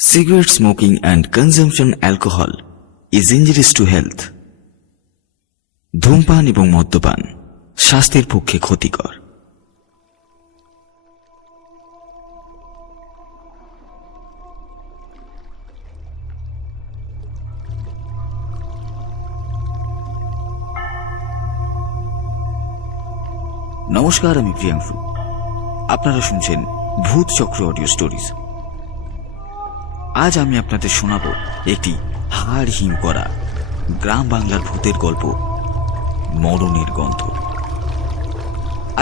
Cigarette smoking and consumption alcohol is injurious to health. ধূমপান এবং মদ্যপান স্বাস্থ্যের পক্ষে ক্ষতিকর। নমস্কার, আমি প্রিয়াংশু। আপনারা শুনছেন ভূত চক্র অডিও স্টোরিজ। আজ আমি আপনাদের শোনাব একটি হাড় হিম করা গ্রাম বাংলার ভূতের গল্প, মরণের গন্ধ।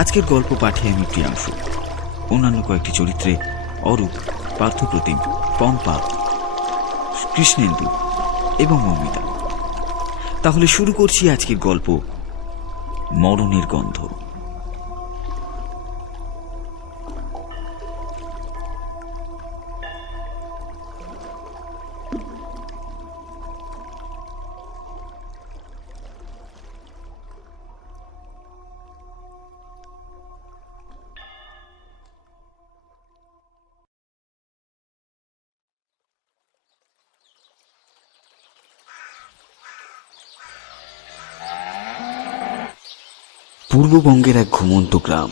আজকের গল্প পাঠে আমি প্রিয়াংশু। অন্যান্য কয়েকটি চরিত্রে অরূপ, পার্থপ্রতিম, পম্পা, কৃষ্ণেন্দু এবং মৌমিতা। তাহলে শুরু করছি আজকের গল্প, মরণের গন্ধ। পূর্ববঙ্গের এক ঘুমন্ত গ্রাম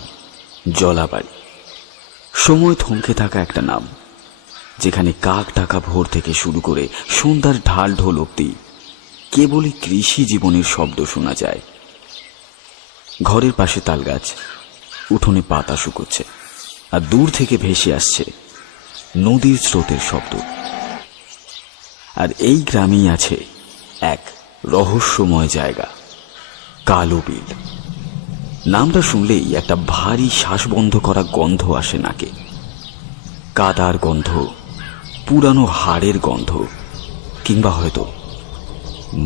জলাবাড়ি। সময় থমকে থাকা একটা নাম, যেখানে কাক ডাকা ভোর থেকে শুরু করে সন্ধ্যার ঢাল ঢোল অব্দি কেবলই কৃষি জীবনের শব্দ শোনা যায়। ঘরের পাশে তালগাছ, উঠোনে পাতা শুকোচ্ছে, আর দূর থেকে ভেসে আসছে নদীর স্রোতের শব্দ। আর এই গ্রামেই আছে এক রহস্যময় জায়গা, কালো বিল। নামটা শুনলেই একটা ভারী শ্বাস বন্ধ করা গন্ধ আসে নাকে। কাদার গন্ধ, পুরানো হাড়ের গন্ধ, কিংবা হয়তো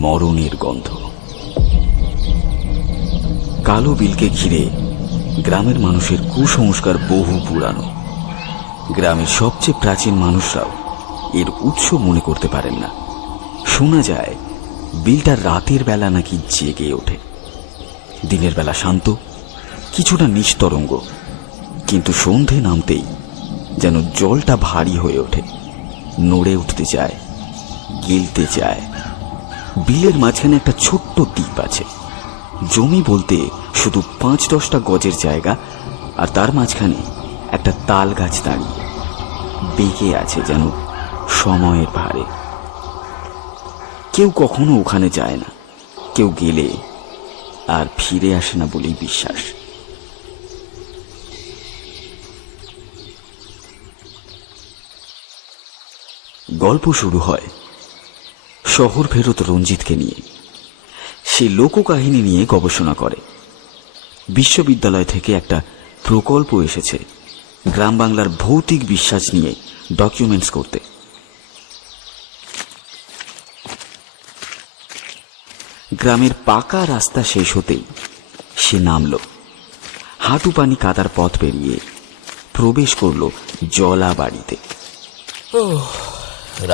মরণের গন্ধ। কালো বিলকে ঘিরে গ্রামের মানুষের কুসংস্কার বহু পুরানো। গ্রামের সবচেয়ে প্রাচীন মানুষরাও এর উৎস মনে করতে পারেন না। শোনা যায় বিলটা রাতের বেলা নাকি জেগে ওঠে। দিনের বেলা শান্ত, কিছুটা নিস্তরঙ্গ, কিন্তু সন্ধে নামতেই যেন জলটা ভারী হয়ে ওঠে, নড়ে উঠতে চায়, গিলতে চায়। বিলের মাঝখানে একটা ছোট্ট দ্বীপ আছে। জমি বলতে শুধু ৫-১০টা গজের জায়গা, আর তার মাঝখানে একটা তাল গাছ দাঁড়িয়ে বেঁকে আছে যেন সময়ের ভারে। কেউ কখনো ওখানে যায় না, কেউ গেলে আর ফিরে আসে না বলেই বিশ্বাস। গল্প শুরু হয় শহর ফেরত রঞ্জিতকে নিয়ে। সে লোককাহিনী নিয়ে গবেষণা করে। বিশ্ববিদ্যালয় থেকে একটা প্রকল্প এসেছে গ্রাম বাংলার ভৌতিক বিশ্বাস নিয়ে ডকুমেন্টস করতে। গ্রামের পাকা রাস্তা শেষ হতেই সে নামল। হাঁটু পানি কাদার পথ পেরিয়ে প্রবেশ করল জলা বাড়িতে।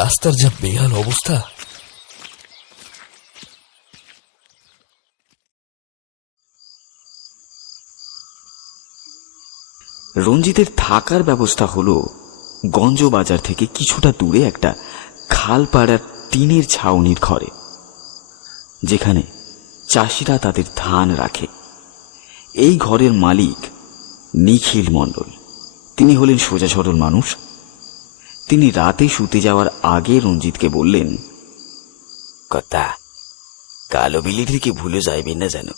রাস্তার যা বেহাল অবস্থা! রঞ্জিতের থাকার ব্যবস্থা হলো গঞ্জ বাজার থেকে কিছুটা দূরে একটা খালপাড়ার টিনের ছাউনির ঘরে, যেখানে চাষিরা তাদের ধান রাখে। এই ঘরের মালিক নিখিল মণ্ডল। তিনি হলেন সোজা সরল মানুষ। তিনি রাতে শুতে যাওয়ার আগে রঞ্জিতকে বললেন, কথা, কালো বিলের দিকে ভুলে যাইবেন না যেন।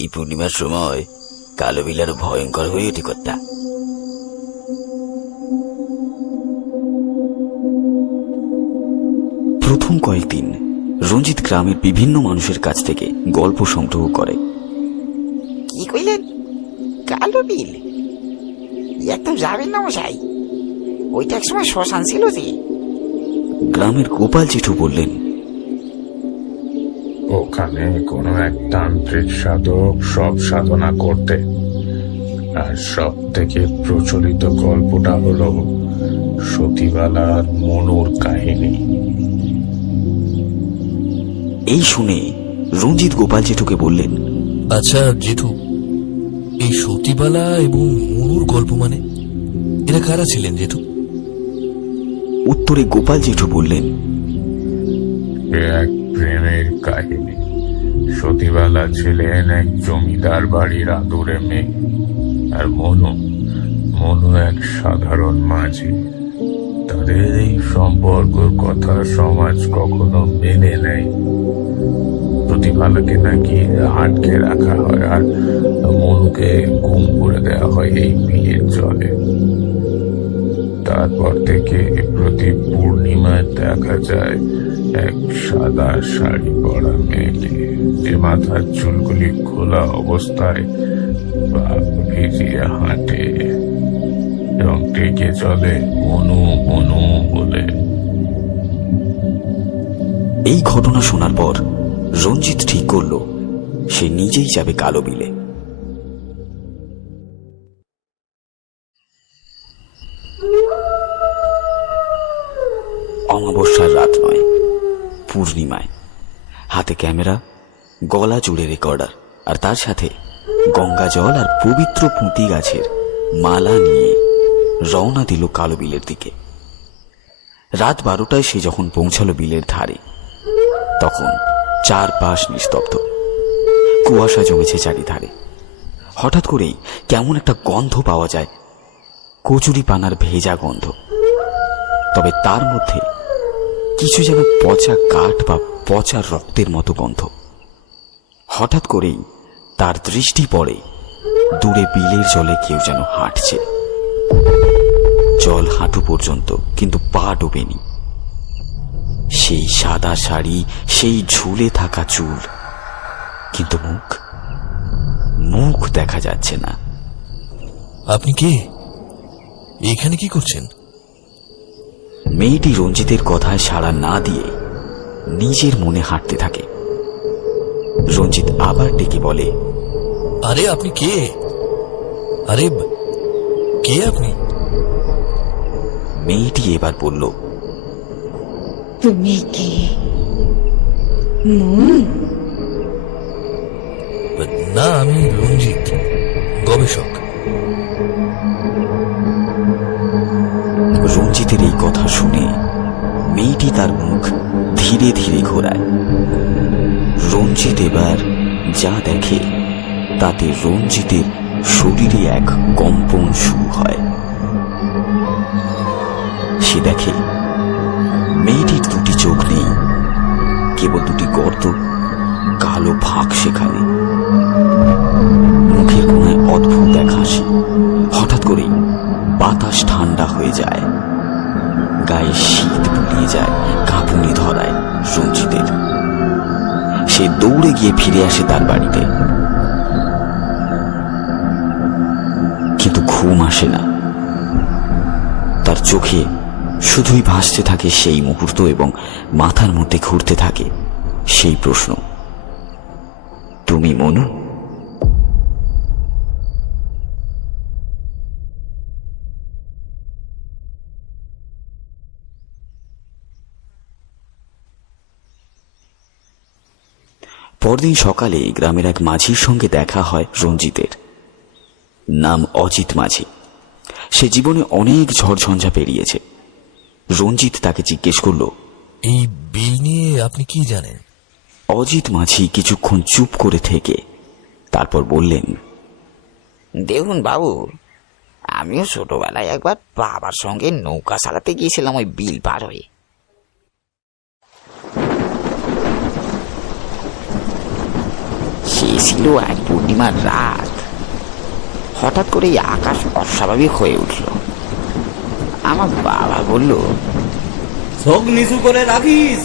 এই পূর্ণিমার সময় কালো বিল আরো ভয়ঙ্কর হয়ে ওঠে কথা। প্রথম কয়েকদিন রঞ্জিত গ্রামের বিভিন্ন মানুষের কাছ থেকে গল্প সংগ্রহ করে। কি কইলেন? কালো বিল? একদম যাবেন না মশাই, ওইটা এক সময় শ্মশান ছিল যে। গ্রামের গোপাল জেঠু বললেন, ওখানে কোনো এক তান্ত্রিক সাধক সব সাধনা করতে। আর সব থেকে প্রচলিত গল্পটা হলো সতীবালার মনুর কাহিনী। এই শুনে রঞ্জিত গোপাল জেঠুকে বললেন, আচ্ছা জেঠু, এই সতীবালা এবং মনুর গল্প মানে এরা কারা ছিলেন জেঠু? উত্তরে গোপাল জেঠু বললেন, এ এক প্রেমের কাহিনী। সতীবালা ছিলেন এক জমিদার বাড়ির আদুরে মেয়ে, আর মনু মনু এক সাধারণ মাঝি। তাদের এই সম্পর্কের কথা সমাজ কখনো মেনে নেয়। প্রতিভালাকে নাকি আটকে রাখা হয়, আর মনুকে গুম করে দেওয়া হয় এই বিয়ের জলে। তারপর থেকে প্রতি পূর্ণিমায় দেখা যায় এক সাদা শাড়ি পরা মেয়েকে, যে মাথার চুলগুলি খোলা অবস্থায় পা ভিজিয়ে হাঁটে এবং ডেকে চলে মনু মনু বলে। এই ঘটনা শোনার পর রঞ্জিত ঠিক করল সে নিজেই যাবে কালো বিলে। অমাবস্যার রাত নয়, পূর্ণিমায়, হাতে ক্যামেরা, গলা জুড়ে রেকর্ডার, আর তার সাথে গঙ্গা জল আর পবিত্র পুঁতি গাছের মালা নিয়ে রওনা দিল কালো বিলের দিকে। রাত 12টায় সে যখন পৌঁছালো বিলের ধারে, তখন চারপাশ নিস্তব্ধ, কুয়াশা জমেছে চারিধারে। হঠাৎ করেই কেমন একটা গন্ধ পাওয়া যায়, কচুরি পানার ভেজা গন্ধ। তবে তার মধ্যে কিছু যেন পচা কাঠ বা পচা রক্তের মতো গন্ধ। হঠাৎ করেই তার দৃষ্টি পড়ে দূরে বিলের জলে কেউ যেন হাঁটছে। জল হাঁটু পর্যন্ত, কিন্তু পা ডোবেনি। সেই সাদা শাড়ি, সেই ঝুলে থাকা চুল, কিন্তু মুখ দেখা যাচ্ছে না। আপনি কে? এখানে কি করছেন? মেয়েটি রঞ্জিতের কথায় সাড়া না দিয়ে নিজের মনে হাঁটতে থাকে। রঞ্জিত আবার ডেকে বলে, আরে আপনি কে? আরে কে আপনি? মেয়েটি এবার বলল, তুমি কে? মন? না, আমি রঞ্জিত, গবেষক। রঞ্জিতের এই কথা শুনে মেয়েটি তার মুখ ধীরে ধীরে ঘোরায়। রঞ্জিত এবার যা দেখে তাতে রঞ্জিতের শরীরে এক কম্পন শুরু হয়। সে দেখে মেয়েটির দুটি চোখ নেই, কেবল দুটি গর্ত, কালো ফাঁক সেখানে। মুখের কোনায় অদ্ভুত এক হাসি। হঠাৎ করেই বাতাস ঠান্ডা হয়ে যায়, গায়ে শীত বুলিয়ে যায়, কাঁপুনি ধরায় রঞ্জিতের। সে দৌড়ে গিয়ে ফিরে আসে তার বাড়িতে, কিন্তু ঘুম আসে না। তার চোখে শুধুই ভাসতে থাকে সেই মুহূর্ত, এবং মাথার মধ্যে ঘুরতে থাকে সেই প্রশ্ন, তুমি মনু? পরদিন সকালে গ্রামের এক মাঝির সঙ্গে দেখা হয় রঞ্জিতের। নাম অজিত মাঝি। সে জীবনে অনেক ঝড়ঝঞ্ঝা পেরিয়েছে। রঞ্জিত তাকে জিজ্ঞেস করল, এই বিল নিয়ে আপনি কি জানেন? অজিত মাঝি কিছুক্ষণ চুপ করে থেকে তারপর বললেন, দেখুন বাবু, আমিও ছোটবেলায় একবার বাবার সঙ্গে নৌকা চালাতে গিয়েছিলাম ওই বিল পার হয়ে। সে ছিল এক পূর্ণিমার রাত। হঠাৎ করে আকাশ অস্বাভাবিক হয়ে উঠল। আমার বাবা বলল, চোখ নিচু করে রাখিস।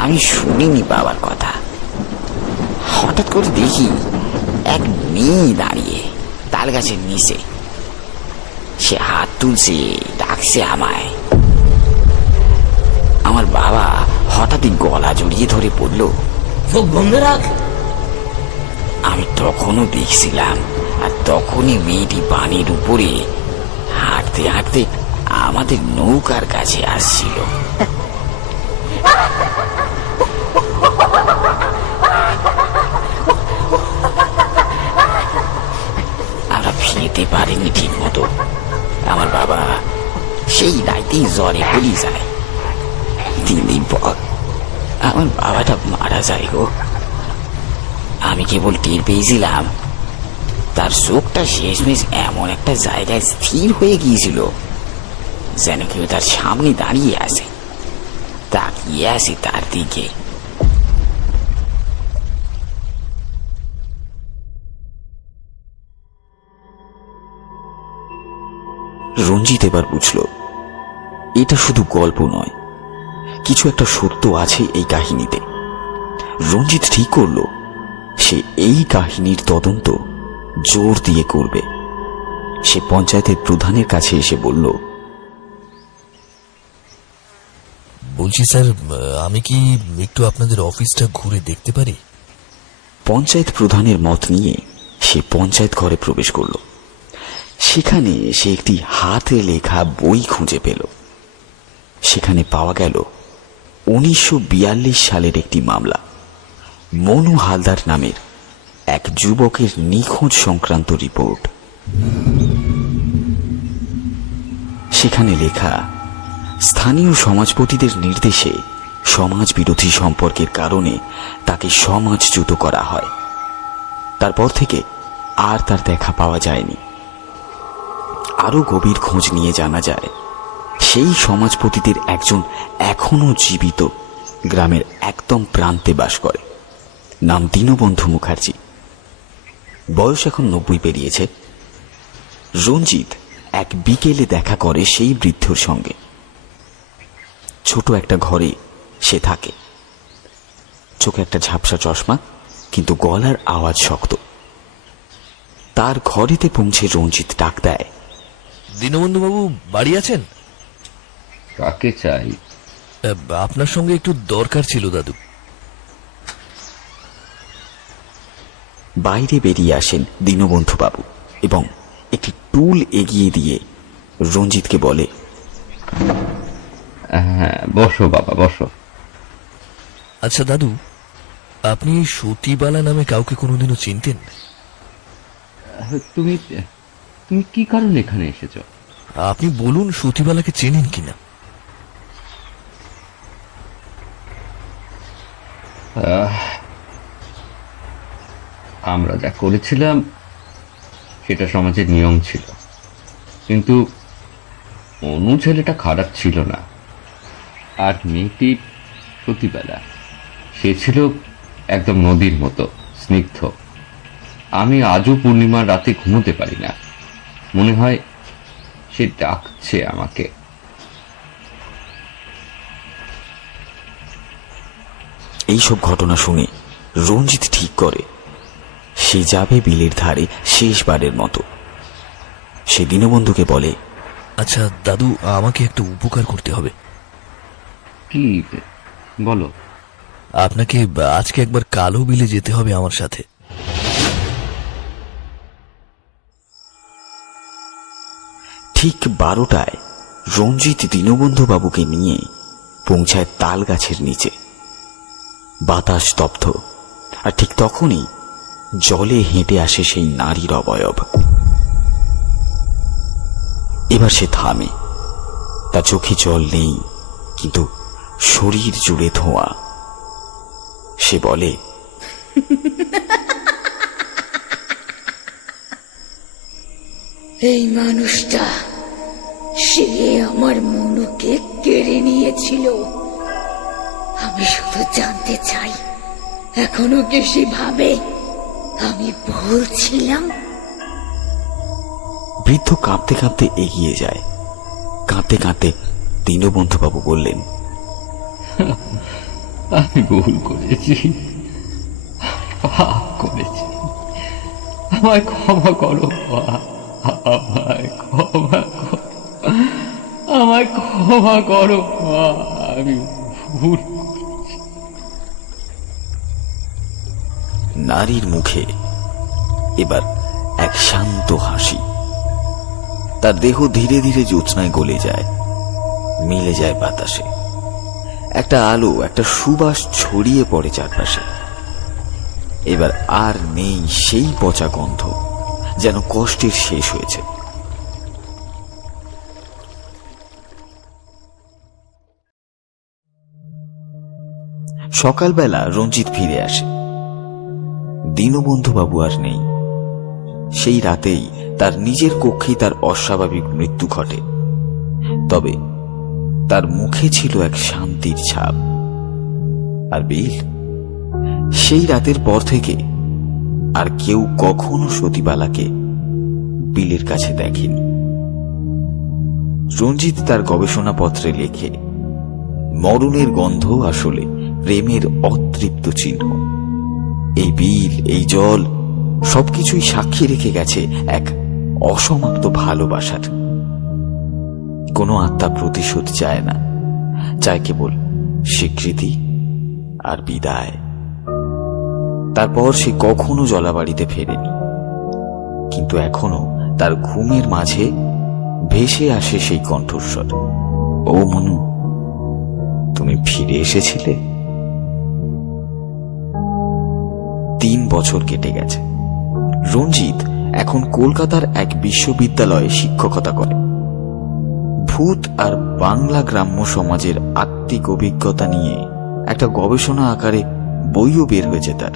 আমি শুনিনি বাবার কথা। হঠাৎ করে দেখি এক মেয়ে দাঁড়িয়ে তাল গাছের নিচে। সে হাত তুলছে, ডাকছে আমায়। আমার বাবা হঠাৎই গলা জড়িয়ে ধরে পড়ল। চোখ বন্ধ রাখ। আমি তখনও দেখছিলাম, আর তখনই মেয়েটি পানির উপরে হাঁটতে হাঁটতে আমাদের নৌকার কাছে আসছিল। আমরা ফিরতে পারিনি ঠিক মতো। আমার বাবা সেই রাইতেই জ্বরে বলি যায়। 3 দিন পর আমার বাবাটা মারা যায় গো। আমি কেবল টের পেয়েছিলাম তার চোখটা শেষমেশ এমন একটা জায়গায় স্থির হয়ে গিয়েছিল যেন কেউ তার সামনে দাঁড়িয়ে আছে, তাকিয়ে আছে তার দিকে। রঞ্জিত এবার বুঝল এটা শুধু গল্প নয়, কিছু একটা সত্য আছে এই কাহিনীতে। রঞ্জিত ঠিক করল সে এই কাহিনীর তদন্ত জোর দিয়ে করবে। সে পঞ্চায়েতের প্রধানের কাছে এসে বলল, বলছি স্যার, আমি কি একটু আপনাদের অফিসটা ঘুরে দেখতে পারি? পঞ্চায়েত প্রধানের মত নিয়ে সে পঞ্চায়েত ঘরে প্রবেশ করল। সেখানে সে একটি হাতে লেখা বই খুঁজে পেল। সেখানে পাওয়া গেল 1942 সালের একটি মামলা। মনু হালদার নামের এক যুবকের নিখোঁজ সংক্রান্ত রিপোর্ট। সেখানে লেখা, স্থানীয় সমাজপতিদের নির্দেশে সমাজ বিরোধী সম্পর্কের কারণে তাকে সমাজচ্যুত করা হয়। তারপর থেকে আর তার দেখা পাওয়া যায়নি। আরো গভীর খোঁজ নিয়ে জানা যায় সেই সমাজপতিদের একজন এখনো জীবিত গ্রামের একদম প্রান্তে বাস করে। নাম দীনবন্ধু মুখার্জি। বয়স এখন 90 পেরিয়েছে। রঞ্জিত এক বিকেলে দেখা করে সেই বৃদ্ধর সঙ্গে। ছোট একটা ঘরে সে থাকে। চোখে একটা ঝাপসা চশমা, কিন্তু গলার আওয়াজ শক্ত। তার ঘরেতে পৌঁছে রঞ্জিত ডাক দেয়, দীনবন্ধু বাবু বাড়ি আছেন? কাকে চাই? আপনার সঙ্গে একটু দরকার ছিল দাদু। বাইরে বেরিয়ে আসেন দীনবন্ধু বাবু এবং একটি টুল এগিয়ে দিয়ে রঞ্জিতকে বলে, হ্যাঁ, বসো বাবা, বসো। আচ্ছা দাদু, আপনি সতীবালা নামে কাউকে কোনোদিনও চিনতেন? তুমি তুমি কি কারণে এখানে এসেছো? আপনি বলুন সতীবালাকে চেনেন কিনা। আমরা যা করেছিলাম সেটা সমাজের নিয়ম ছিল, কিন্তু অনু ছেলেটা খারাপ ছিল না। আর মেয়েটি সতীবালা, সে ছিল একদম নদীর মতো স্নিগ্ধ। আমি আজও পূর্ণিমার রাতে ঘুমোতে পারি না, মনে হয় সে ডাকছে আমাকে। এইসব ঘটনা শুনে রঞ্জিত ঠিক করে সে যাবে বিলের ধারে শেষবারের মতো। সে দীনবন্ধুকে বলে, আচ্ছা দাদু, আমাকে একটা উপকার করতে হবে। কি বলো? আপনাকে আজকে একবার কালো বিলে যেতে হবে আমার সাথে। ঠিক 12টায় রঞ্জিত দীনবন্ধু বাবুকে নিয়ে পৌঁছায় তাল গাছের নিচে। বাতাস স্তব্ধ, আর ঠিক তখনই জলে হেঁটে আসে সেই নারীর অবয়ব। এবার সে থামে। তার চোখে জল নেই, কিন্তু শরীর জুড়ে ধোঁয়া। সে বলে, এই মানুষটা, সে আমার মনুকে কেড়ে নিয়েছিল। আমি শুধু জানতে চাই, এখনো কি সে ভাবে আমি ভুল ছিলাম? বৃদ্ধ কাঁপতে কাঁপতে এগিয়ে যায়। কাঁদতে কাঁদতে দীনবন্ধুবাবু বললেন, আমি ভুল করেছি, পাপ করেছি, আমায় ক্ষমা করো, আমায় ক্ষমা করো, আমায় ক্ষমা করো, আমি ভুল। নারীর মুখে এবার এক শান্ত হাসি। তার দেহ ধীরে ধীরে জ্যোৎস্নায় গলে যায়, মিলে যায় বাতাসে। একটা আলো, একটা সুবাস ছড়িয়ে পড়ে চারপাশে। এবার আর নেই সেই পচা গন্ধ, যেন কষ্টের শেষ হয়েছে। সকালবেলা রঞ্জিত ফিরে আসে। দীনবন্ধুবাবু আর নেই। সেই রাতেই তার নিজের কক্ষেই তার অস্বাভাবিক মৃত্যু ঘটে। তবে তার মুখে ছিল এক শান্তির ছাপ। আর বিল, সেই রাতের পর থেকে আর কেউ কখনো সতীবালাকে বিলের কাছে দেখেনি। রঞ্জিত তার গবেষণাপত্রে লেখে, মরণের গন্ধ আসলে প্রেমের অতৃপ্ত চিহ্ন। এই বিল, এই জল সবকিছুই সাক্ষী রেখে গেছে এক অসমাপ্ত ভালোবাসার। কোনো আত্মা প্রতিশোধ চায় না, চায় কেবল স্বীকৃতি আর বিদায়। তারপর সে কখনো জলাবাড়িতে ফেরেনি, কিন্তু এখনো তার ঘুমের মাঝে ভেসে আসে সেই কণ্ঠস্বর, ও মনু, তুমি ফিরে এসেছিলে। 3 বছর কেটে গেছে। রঞ্জিত এখন কলকাতার এক বিশ্ববিদ্যালয়ে শিক্ষকতা করে। ভূত আর বাংলা গ্রাম্য সমাজের আত্মিক অভিজ্ঞতা নিয়ে একটা গবেষণা আকারে বইও বের হয়েছে তার,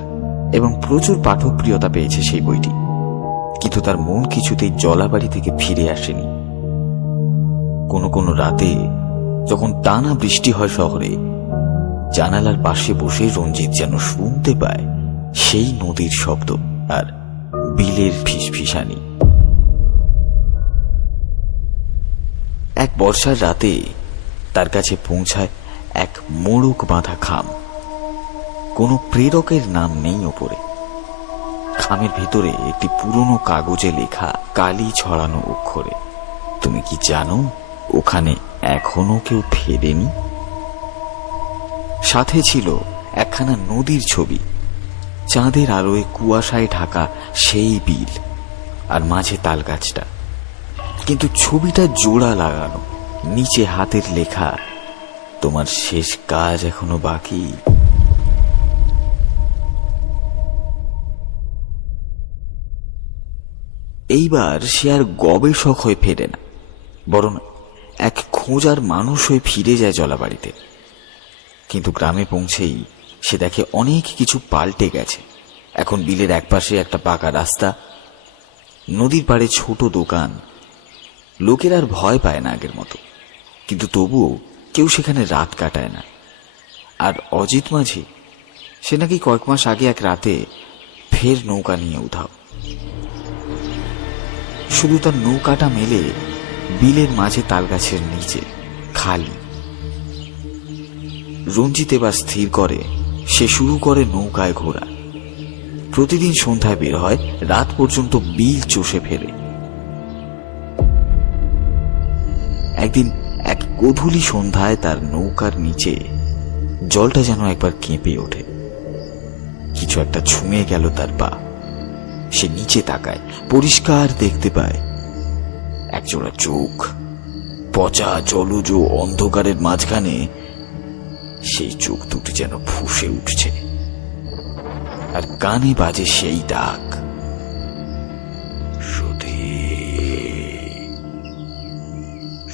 এবং প্রচুর পাঠকপ্রিয়তা পেয়েছে সেই বইটি। কিন্তু তার মন কিছুতেই জলাবাড়ি থেকে ফিরে আসেনি। কোনো কোনো রাতে যখন টানা বৃষ্টি হয় শহরে, জানালার পাশে বসে রঞ্জিত যেন শুনতে পায় সেই নদীর শব্দ আর বিলের ফিসফিসানি। এক বর্ষার রাতে তার কাছে পৌঁছায় এক মোড়ক বাঁধা খাম। কোনো প্রেরকের নাম নেই ওপরে। খামের ভেতরে একটি পুরনো কাগজে লেখা কালি ছড়ানো অক্ষরে, তুমি কি জানো ওখানে এখনো কেউ ফেরেনি? সাথে ছিল একখানা নদীর ছবি, চাঁদের আলোয় কুয়াশায় ঢাকা সেই বিল, আর মাঝে তাল গাছটা। কিন্তু ছবিটা জোড়া লাগানো, নিচে হাতের লেখা, তোমার শেষ কাজ এখনো বাকি। এইবার সে আর গবেষক হয়ে ফেরে না, বরং এক খোঁজার মানুষ হয়ে ফিরে যায় জলাবাড়িতে। কিন্তু গ্রামে পৌঁছেই সে দেখে অনেক কিছু পাল্টে গেছে। এখন বিলের একপাশে একটা পাকা রাস্তা, নদীর পাড়ে ছোট দোকান। লোকের আর ভয় পায় না আগের মতো, কিন্তু তবুও কেউ সেখানে রাত কাটায় না। আর অজিত মাঝি, সে নাকি কয়েক মাস আগে এক রাতে ফের নৌকা নিয়ে উধাও। শুধু তার নৌকাটা মেলে বিলের মাঝে তালগাছের নিচে খালি। রঞ্জিত এবার স্থির করে সে শুরু করে নৌকায় ঘোরা। প্রতিদিন সন্ধ্যায় বের হয়, রাত পর্যন্ত বিল চষে ফেরে। একদিন এক গোধূলি সন্ধ্যায় তার নৌকার নিচে জলটা যেন একবার কেঁপে ওঠে। কিছু একটা ছুঁয়ে গেল তার পা। সে নিচে তাকায়, পরিষ্কার দেখতে পায় একজোড়া চোখ, পচা জলজ অন্ধকারের মাঝখানে সেই চোখ দুটি যেন ফুঁসে উঠছে, আর কানে বাজে সেই ডাক, সতী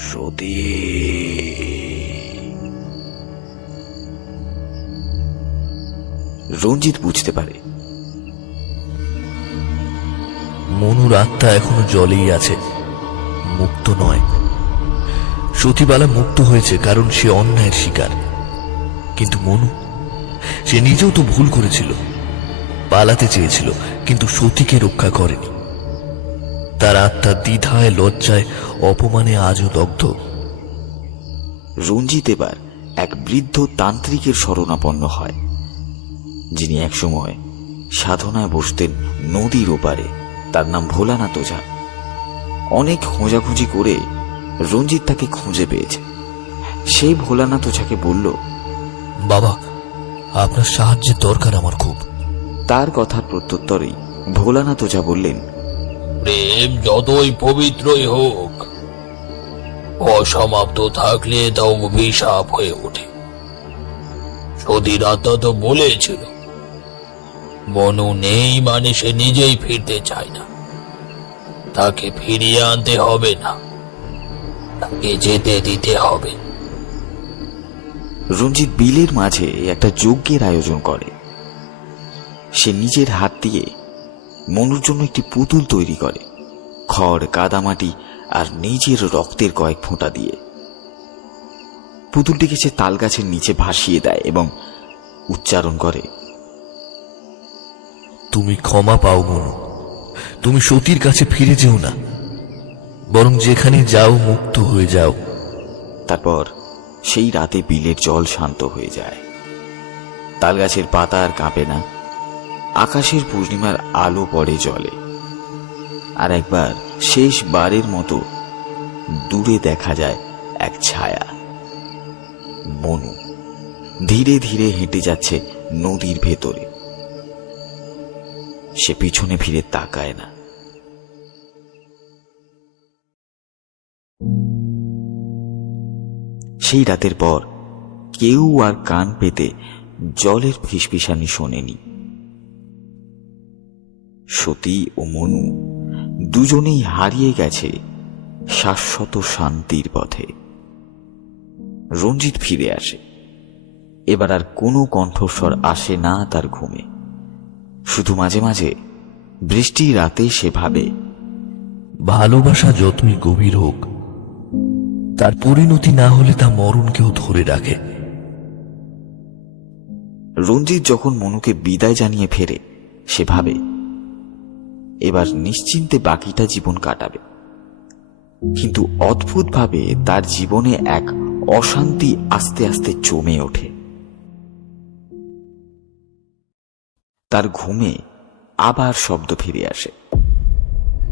সতী। রঞ্জিত বুঝতে পারে মনুর আত্মা এখনো জলেই আছে, মুক্ত নয়। সতীবালা মুক্ত হয়েছে কারণ সে অন্যায়ের শিকার, কিন্তু মনু, সে নিজেও তো ভুল করেছিল। পালাতে চেয়েছিল, কিন্তু সতীকে রক্ষা করেনি। তার আত্মা দ্বিধায়, লজ্জায়, অপমানে আজও দগ্ধ। রঞ্জিত এবার এক বৃদ্ধ তান্ত্রিকের শরণাপন্ন হয়, যিনি একসময় সাধনায় বসতেন নদীর ওপারে। তার নাম ভোলানাথ ওঝা। অনেক খোঁজাখুঁজি করে রঞ্জিত তাকে খুঁজে পেয়েছে। সেই ভোলানাথ ওঝাকে বলল, বাবা, আপনার সাহায্যের দরকার আমার খুব। তার কথার প্রত্যুত্তরেই ভোলানাথ ওঝা বললেন, প্রেম যতই পবিত্রই হোক, অসমাপ্ত থাকলে তা অভিশাপ হয়ে ওঠে। সতীর আত্মা তো বলেছিল, মনু নেই মানে সে নিজেই ফিরতে চায় না। তাকে ফিরিয়ে আনতে হবে না, তাকে যেতে দিতে হবে। রঞ্জিত বিলের মাঝে একটা যজ্ঞের আয়োজন করে। সে নিজের হাত দিয়ে মনুর জন্য একটি পুতুল তৈরি করে, খড়, কাদামাটি আর নিজের রক্তের কয়েক ফোঁটা দিয়ে। পুতুলটিকে সে তাল গাছের নিচে ভাসিয়ে দেয় এবং উচ্চারণ করে, তুমি ক্ষমা পাও মনু, তুমি সতীর কাছে ফিরে যেও না, বরং যেখানে যাও মুক্ত হয়ে যাও। তারপর সেই রাতে বিলের জল শান্ত হয়ে যায়। তালগাছের পাতা আর কাঁপে না, আকাশের পূর্ণিমার আলো পড়ে জলে। আর একবার শেষবারের মতো দূরে দেখা যায় এক ছায়া। মনু ধীরে ধীরে হেঁটে যাচ্ছে নদীর ভেতরে। সে পিছনে ফিরে তাকায় না। সেই রাতের পর কেউ আর কান পেতে জলের ফিসফিসানি শোনেনি। সতী ও মনু দুজনেই হারিয়ে গেছে শাশ্বত শান্তির পথে। রঞ্জিত ফিরে আসে। এবার আর কোনো কণ্ঠস্বর আসে না তার ঘুমে। শুধু মাঝে মাঝে বৃষ্টি রাতে সে ভাবে, ভালোবাসা যতই গভীর হোক, তার পরিণতি না হলে তা মরণকেও ধরে রাখে। রঞ্জিত যখন মনুকে বিদায় জানিয়ে ফেরে, সে ভাবে এবার নিশ্চিন্তে বাকিটা জীবন কাটাবে। কিন্তু অদ্ভুতভাবে তার জীবনে এক অশান্তি আস্তে আস্তে জমে ওঠে। তার ঘুমে আবার শব্দ ফিরে আসে।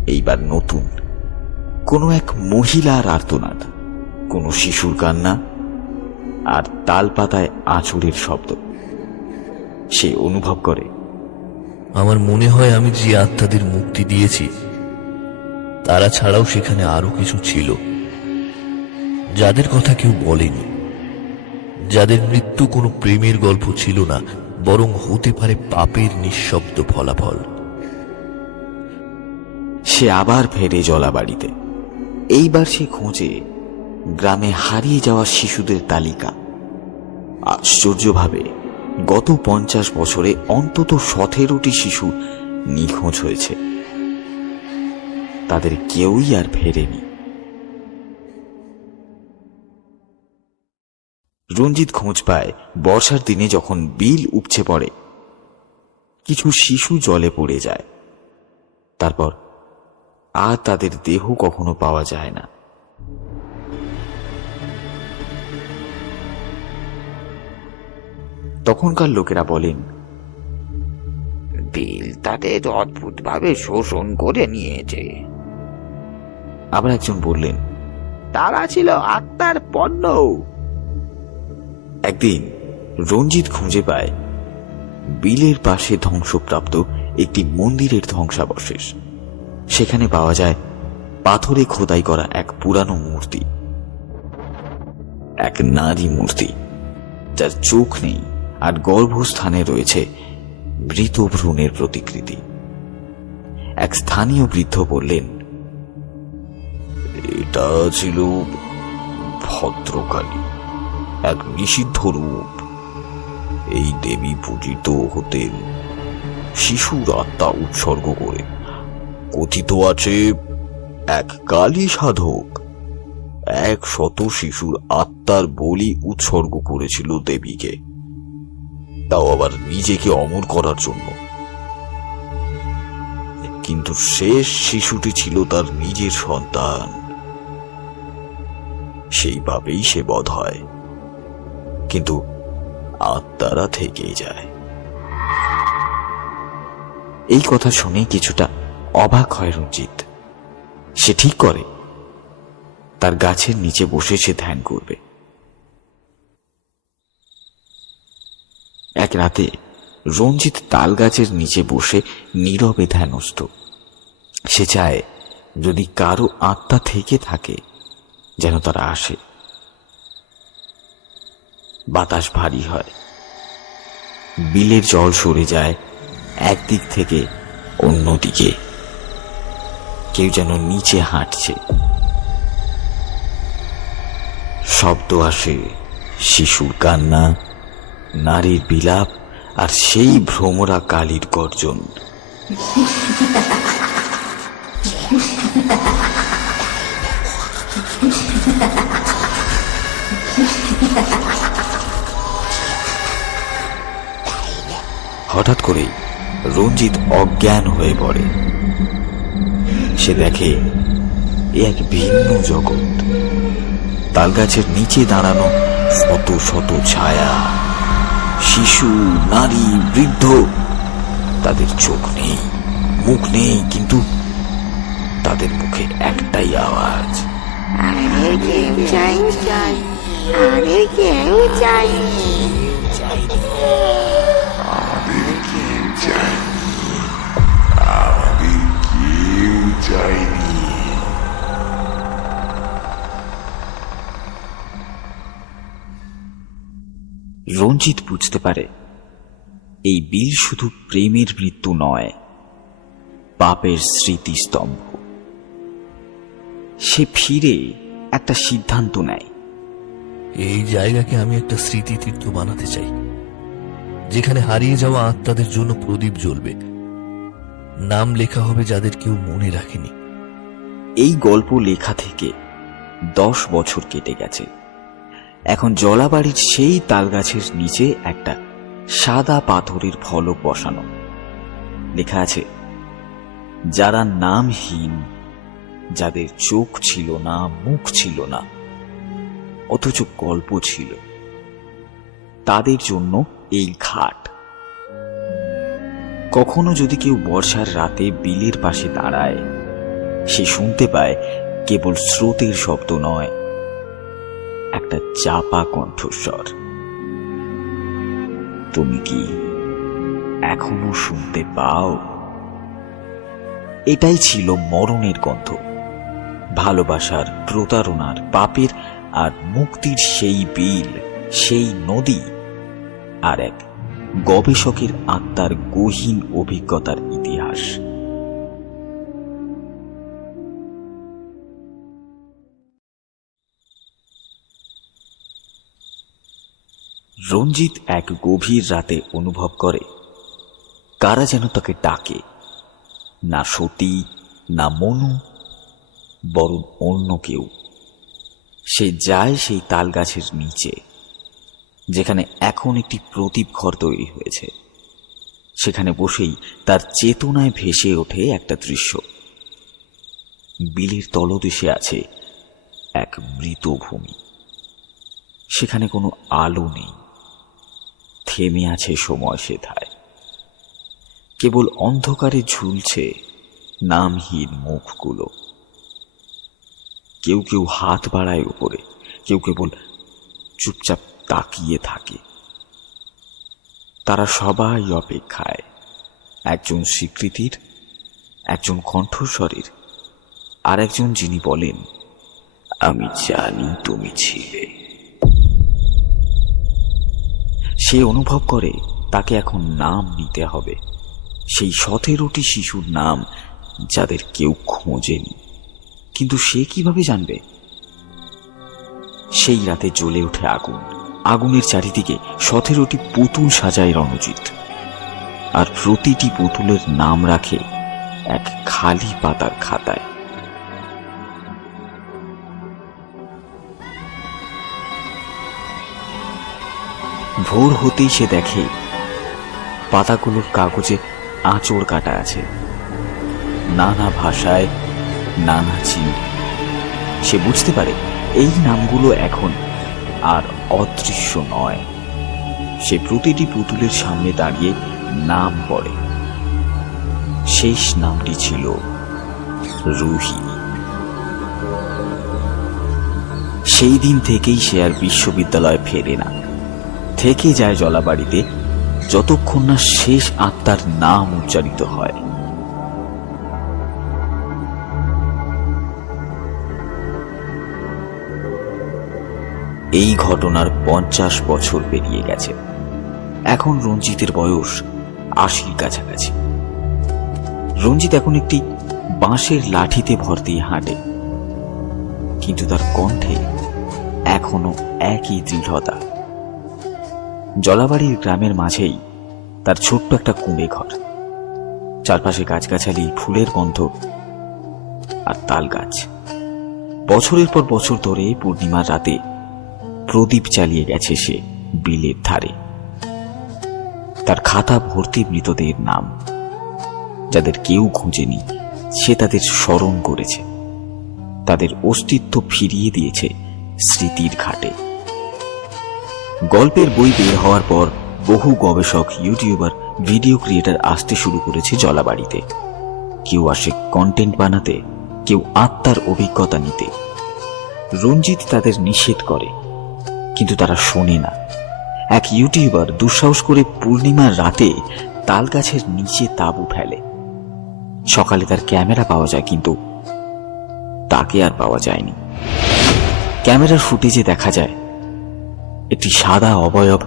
এইবার নতুন কোনো এক মহিলার আর্তনাদ, কোনো শিশুর কান্না আর তালপাতায় আঁচড়ের শব্দ। সে অনুভব করে, আমার মনে হয় আমি যে আত্মাদের মুক্তি দিয়েছি, তারা ছাড়াও সেখানে আরো কিছু ছিল, যাদের কথা কেউ বলেনি, যাদের মৃত্যু কোনো প্রেমের গল্প ছিল না, বরং হতে পারে পাপের নিঃশব্দ ফলাফল। সে আবার ফেরে জলাবাড়িতে। এইবার সে খোঁজে গ্রামে হারিয়ে যাওয়া শিশুদের তালিকা। আশ্চর্যভাবে গত 50 বছরে অন্তত 17টি শিশু নিখোঁজ হয়েছে। তাদের কেউই আর ফেরেনি। রঞ্জিত খোঁজ পায় বর্ষার দিনে যখন বিল উপচে পড়ে, কিছু শিশু জলে পড়ে যায়। তারপর আর তাদের দেহ কখনো পাওয়া যায় না। তখনকার লোকেরা বলেন, বিল তাদের অদ্ভুতভাবে শোষণ করে নিয়েছে। আবার একজন বললেন, তারা ছিল আত্মার পণ্য। একদিন রঞ্জিত খুঁজে পায় বিলের পাশে ধ্বংসপ্রাপ্ত একটি মন্দিরের ধ্বংসাবশেষ। সেখানে পাওয়া যায় পাথরে খোদাই করা এক পুরানো মূর্তি, এক নারী মূর্তি, যার চোখ নেই আর গর্ভস্থানে রয়েছে মৃত ভ্রূণের প্রতিকৃতি। এক স্থানীয় বৃদ্ধ বললেন, এটা ছিল ভদ্রকালী, এক নিষিদ্ধ রূপ। এই দেবী পূজিত হতেন শিশুর আত্মা উৎসর্গ করে। কথিত আছে এক কালী সাধক 100 শিশুর আত্মার বলি উৎসর্গ করেছিল দেবীকে, তাও আবার নিজেকে অমর করার জন্য। কিন্তু শেষ শিশুটি ছিল তার নিজের সন্তান। সেইভাবেই সে বধ হয়, কিন্তু আত্মারা থেকেই যায়। এই কথা শুনে কিছুটা অবাক হয় রঞ্জিত। সে ঠিক করে তার গাছের নিচে বসে সে ধ্যান করবে। এক রাতে রঞ্জিত তাল গাছের নিচে বসে নীরবে ধ্যানস্থ। সে চায় যদি কারো আত্মা থেকে থাকে যেন তারা আসে। বাতাস ভারী হয়, বিলের জল সরে যায় একদিক থেকে অন্যদিকে। কেউ যেন নিচে হাঁটছে। শব্দ আসে শিশুর কান্না, নারীর বিলাপ, আর সেই ভ্রমরা কালীর গর্জন। হঠাৎ করেই রঞ্জিত অজ্ঞান হয়ে পড়ে। সে দেখে এ এক ভিন্ন জগৎ। তালগাছের নিচে দাঁড়ানো শত শত ছায়া, শিশু, নারী, বৃদ্ধ। তাদের চোখ নেই, মুখ নেই, কিন্তু তাদের মুখে একটাই আওয়াজ, আরে কেউ চাইনি, আরে কেউ চাইনি। রঞ্জিত বুঝতে পারে এই বিল শুধু প্রেমের মৃত্যু নয়, পাপের স্মৃতিস্তম্ভ। সে ফিরে একটা সিদ্ধান্ত নেয়। এই জায়গাকে আমি একটা স্মৃতিতীর্থ বানাতে চাই, যেখানে হারিয়ে যাওয়া আত্মাদের জন্য প্রদীপ জ্বলবে, নাম লেখা হবে যাদের কেউ মনে রাখেনি। এই গল্প লেখা থেকে 10 বছর কেটে গেছে। এখন জলাবাড়ির সেই তালগাছের নিচে একটা সাদা পাথরের ফলক বসানো। লেখা আছে, যারা নামহীন, যাদের চোখ ছিল না, মুখ ছিল না, অথচ গল্প ছিল, তাদের জন্য এই ঘাট। কখনো যদি কেউ বর্ষার রাতে বিলের পাশে দাঁড়ায়, সে শুনতে পায় কেবল স্রোতের শব্দ নয়, একটা চাপা কণ্ঠস্বর। তুমি কি এখনো শুনতে পাও? এটাই ছিল মরণের গন্ধ, ভালোবাসার, প্রতারণার, পাপের আর মুক্তির সেই বিল, সেই নদী, আর এক গবেষকের আত্মার গহীন অভিজ্ঞতার ইতিহাস। রঞ্জিত এক গভীর রাতে অনুভব করে কারা যেন তাকে ডাকে। না সতী, না মনু, বরং অন্য কেউ। সে যায় সেই তালগাছের নিচে, যেখানে এখন একটি প্রদীপ ঘর তৈরি হয়েছে। সেখানে বসেই তার চেতনায় ভেসে ওঠে একটা দৃশ্য। বিলের তলদেশে আছে এক মৃত ভূমি। সেখানে কোনো আলো নেই, থেমে আছে সময় সেথায়। কেবল অন্ধকারে ঝুলছে নামহীন মুখগুলো। কেউ কেউ হাত বাড়ায় উপরে, কেউ কেবল চুপচাপ তাকিয়ে থাকে। তারা সবাই অপেক্ষায়, একজন স্বীকৃতির, একজন কণ্ঠস্বরের, আর একজন যিনি বলেন, আমি জানি তুমি ছিলে। সে অনুভব করে তাকে এখন নাম নিতে হবে, সেই 17টি শিশুর নাম যাদের কেউ খোঁজেনি। কিন্তু সে কিভাবে জানবে? সেই রাতে জ্বলে ওঠে আগুন। আগুনের চারিদিকে 17টি পুতুল সাজায় রণজিৎ, আর প্রতিটি পুতুলের নাম রাখে এক খালি পাতার খাতায়। ভোর হতেই সে দেখে পাতাগুলোর কাগজে আঁচড় কাটা আছে, নানা ভাষায়, নানা চিহ্ন। সে বুঝতে পারে এই নামগুলো এখন আর অদৃশ্য নয়। সে প্রতিটি পুতুলের সামনে দাঁড়িয়ে নাম পড়ে। শেষ নামটি ছিল রুহি। সেই দিন থেকেই সে আর বিশ্ববিদ্যালয়ে ফেরে না, থেকে যায় জলাবাড়িতে, যতক্ষণ না শেষ আত্মার নাম উচ্চারিত হয়। এই ঘটনার 50 বছর পেরিয়ে গেছে। এখন রঞ্জিতের বয়স 80-র কাছাকাছি। রঞ্জিত এখন একটি বাঁশের লাঠিতে ভর দিয়ে হাঁটে, কিন্তু তার কণ্ঠে এখনো একই দৃঢ়তা। জলাবাড়ির গ্রামের মাঝেই তার ছোট্ট একটা কুঁড়ে ঘর, চারপাশে গাছগাছালি, ফুলের গন্ধ আর তাল গাছ। বছরের পর বছর ধরে পূর্ণিমার রাতে প্রদীপ চালিয়ে গেছে সে বিলের ধারে। তার খাতা ভর্তি মৃতদের নাম, যাদের কেউ খুঁজেনি সে তাদের স্মরণ করেছে, তাদের অস্তিত্ব ফিরিয়ে দিয়েছে স্মৃতির ঘাটে। গল্পের বই বের হওয়ার পর বহু গবেষক, ইউটিউবার, ভিডিও ক্রিয়েটর আসতে শুরু করেছে জলাবাড়িতে। কেউ আসে কন্টেন্ট বানাতে, কেউ আত্মার অভিজ্ঞতা নিতে। রঞ্জিত তাদের নিষেধ করে, কিন্তু তারা শোনে না। এক ইউটিউবার দুঃসাহস করে পূর্ণিমার রাতে তাল গাছের নিচে তাঁবু ফেলে। সকালে তার ক্যামেরা পাওয়া যায়, কিন্তু তাকে আর পাওয়া যায়নি। ক্যামেরার ফুটেজে দেখা যায় একটি সাদা অবয়ব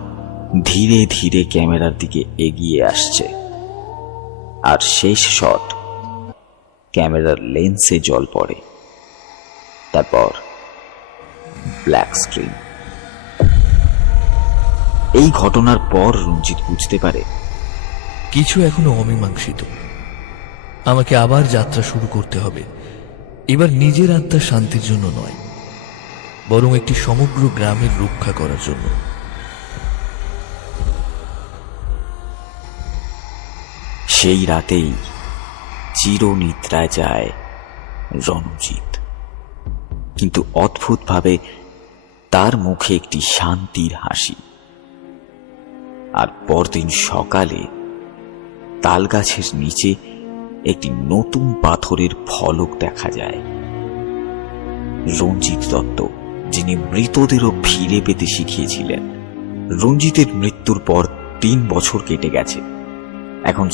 ধীরে ধীরে ক্যামেরার দিকে এগিয়ে আসছে, আর শেষ শট ক্যামেরার লেন্সে জল পড়ে, তারপর ব্ল্যাক স্ক্রিন। এই ঘটনার পর রঞ্জিত বুঝতে পারে কিছু এখনো অমীমাংসিত। আমাকে আবার যাত্রা শুরু করতে হবে, এবার নিজের আত্মার শান্তির জন্য নয়, বরং একটি সমগ্র গ্রামের রক্ষা করার জন্য। সেই রাতেই চিরনিদ্রায় যায় রণজিৎ, কিন্তু অদ্ভুতভাবে তার মুখে একটি শান্তির হাসি। আর পরদিন সকালে তালগাছের নিচে একটি নতুন পাথরের ফলক দেখা যায়। রঞ্জিত দত্ত, যিনি মৃতদেরও ফিরে পেতে শিখিয়েছিলেন। রঞ্জিতের মৃত্যুর পর 3 বছর কেটে গেছে। এখন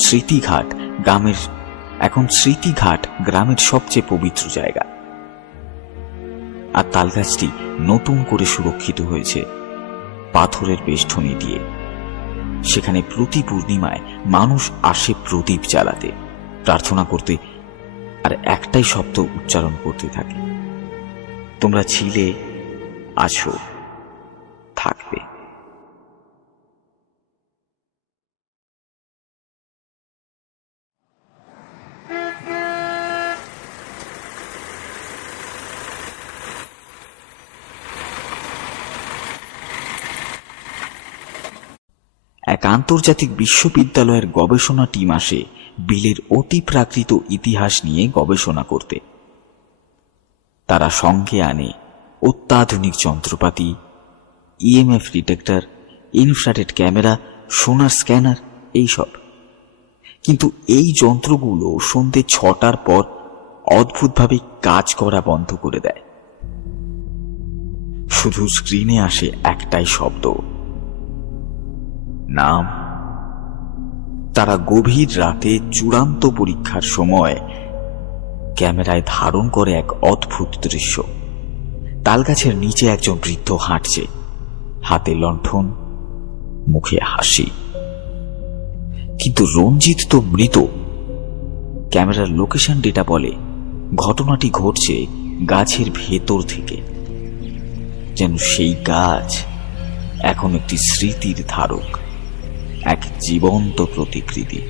স্মৃতিঘাট গ্রামের সবচেয়ে পবিত্র জায়গা। আর তালগাছটি নতুন করে সুরক্ষিত হয়েছে পাথরের বেষ্টনী দিয়ে। সেখানে প্রতি পূর্ণিমায় মানুষ আসে প্রদীপ জ্বালাতে, প্রার্থনা করতে, আর একটাই শব্দ উচ্চারণ করতে থাকে, তোমরা ছিলে, আছো, থাকবে। এক আন্তর্জাতিক বিশ্ববিদ্যালয়ের গবেষণা টিম আসে বিলের অতি প্রাকৃত ইতিহাস নিয়ে গবেষণা করতে। তারা সঙ্গে আনে অত্যাধুনিক যন্ত্রপাতি, ইএমএফ ডিটেক্টর, ইনফ্রারেড ক্যামেরা, সোনার স্ক্যানার, এইসব। কিন্তু এই যন্ত্রগুলো সন্ধ্যে 6টার পর অদ্ভুতভাবে কাজ করা বন্ধ করে দেয়। শুধু স্ক্রিনে আসে একটাই শব্দ, নাম। তারা গভীর রাতে চূড়ান্ত পরীক্ষার সময় ক্যামেরায় ধারণ করে এক অদ্ভুত দৃশ্য। তালগাছের নিচে একজন বৃদ্ধ হাঁটছে, হাতে লণ্ঠন, মুখে হাসি। কিন্তু রঞ্জিত তো মৃত। ক্যামেরার লোকেশন ডেটা বলে ঘটনাটি ঘটছে গাছের ভেতর থেকে, যেন সেই গাছ এখন একটি স্মৃতির ধারক, এক জীবন্ত প্রতিকৃতি।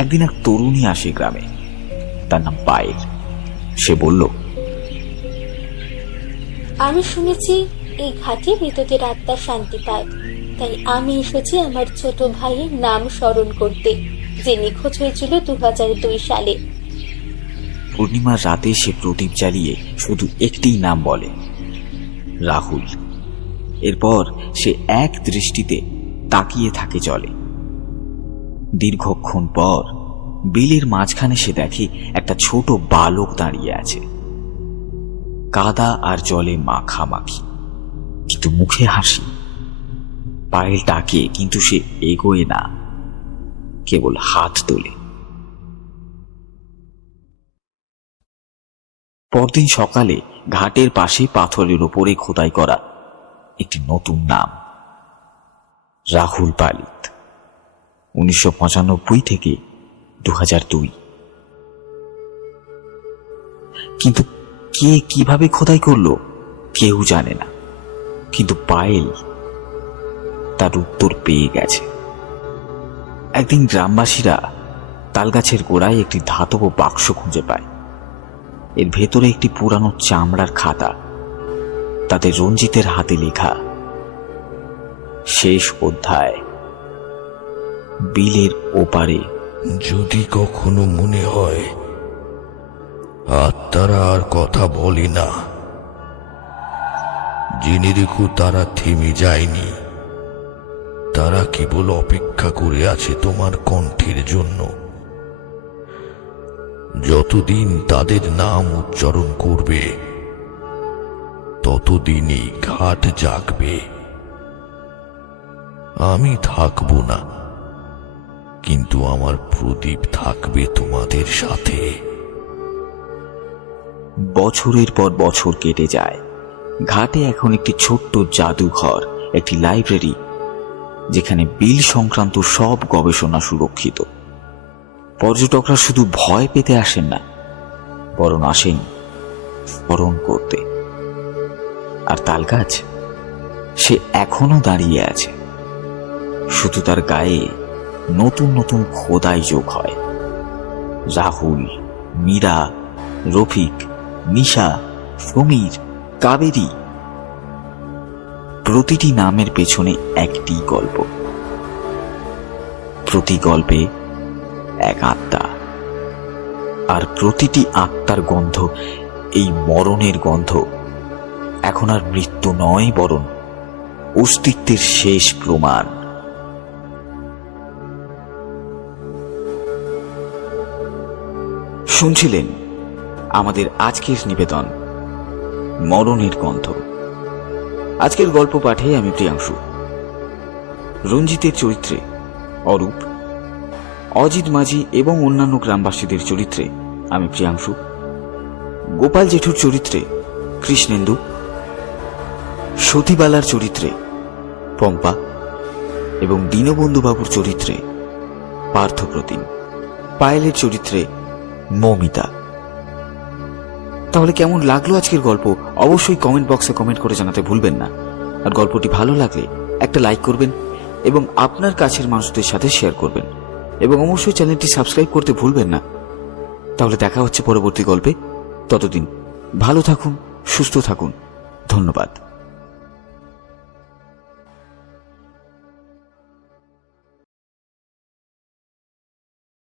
একদিন এক তরুণী আসে গ্রামে, তার নাম পায়েল। সে বলল, আমি শুনেছি এই ঘাটে মৃতদের আত্মা শান্তি পায়, তাই আমি এসেছি আমার ছোট ভাইয়ের নাম স্মরণ করতে, যে নিখোঁজ হয়েছিল 2002 সালে। পূর্ণিমার রাতে সে প্রদীপ জ্বালিয়ে শুধু একটি নাম বলে, রাহুল। এরপর সে এক দৃষ্টিতে তাকিয়ে থাকে জলে। দীর্ঘক্ষণ পর বিলের মাঝখানে সে দেখে একটা ছোট বালক দাঁড়িয়ে আছে, কাদা আর জলে মাখামাখি, কিন্তু মুখে হাসি। পায়েল ডাকে, কিন্তু সে এগোয় না, কেবল হাত তোলে। পরদিন সকালে ঘাটের পাশে পাথরের ওপরে খোদাই করা একটি নতুন নাম, রাহুল পালিত, 1995 থেকে 2002। কিন্তু কে কিভাবে খোদাই করলো কেউ জানে না, কিন্তু পায়েল তার উত্তর পেয়ে গেছে। একদিন গ্রামবাসীরা তালগাছের গোড়ায় একটি ধাতব বাক্স খুঁজে পায়। এর ভেতরে একটি পুরানো চামড়ার খাতা, তাতে রঞ্জিতের হাতে লেখা শেষ অধ্যায়, বিলের ওপারে। যদি কখনো মনে হয় আত্মারা আর কথা বলে না, জেনে রেখো তারা থেমে যায়নি। তারা কেবল অপেক্ষা করে আছে তোমার কণ্ঠের জন্য। যতদিন তাদের নাম উচ্চারণ করবে ততদিনই ঘাট জাগবে। আমি থাকব না, কিন্তু আমার প্রদীপ থাকবে তোমাদের সাথে। বছরের পর বছর কেটে যায়। ঘাটে এখন একটি ছোট্ট জাদুঘর, একটি লাইব্রেরি, যেখানে বিল সংক্রান্ত সব গবেষণা সুরক্ষিত। পর্যটকরা শুধু ভয় পেতে আসেন না, বরং আসেন স্মরণ করতে। আর তালগাছ, সে এখনো দাঁড়িয়ে আছে, শুধু তার গায়ে নতুন নতুন খোদাই যোগ হয়। রাহুল, মীরা, রফিক, নিশা, সমীর, কাবেরী, প্রতিটি নামের পেছনে একটি গল্প, প্রতি গল্পে এক আত্মা, আর প্রতিটি আত্মার গন্ধ এই মরণের গন্ধ। এখন আর মৃত্যু নয়, বরং অস্তিত্বের শেষ প্রমাণ। শুনছিলেন আমাদের আজকের নিবেদন, মরণের গন্ধ। আজকের গল্প পাঠে আমি প্রিয়াংশু। রঞ্জিতের চরিত্রে অরূপ, অজিত মাঝি এবং অন্যান্য গ্রামবাসীদের চরিত্রে আমি প্রিয়াংশু, গোপাল জেঠুর চরিত্রে কৃষ্ণেন্দু, সতীবালার চরিত্রে পম্পা এবং দীনবন্ধুবাবুর চরিত্রে পার্থপ্রতিম, পায়েলের চরিত্রে মৌমিতা। তাহলে কেমন লাগলো আজকের গল্প অবশ্যই কমেন্ট বক্সে কমেন্ট করে জানাতে ভুলবেন না। আর গল্পটি ভালো লাগলে একটা লাইক করবেন এবং আপনার কাছের মানুষদের সাথে শেয়ার করবেন, এবং অবশ্যই চ্যানেলটি সাবস্ক্রাইব করতে ভুলবেন না। তাহলে দেখা হচ্ছে পরবর্তী গল্পে। ততদিন ভালো থাকুন, সুস্থ থাকুন। ধন্যবাদ।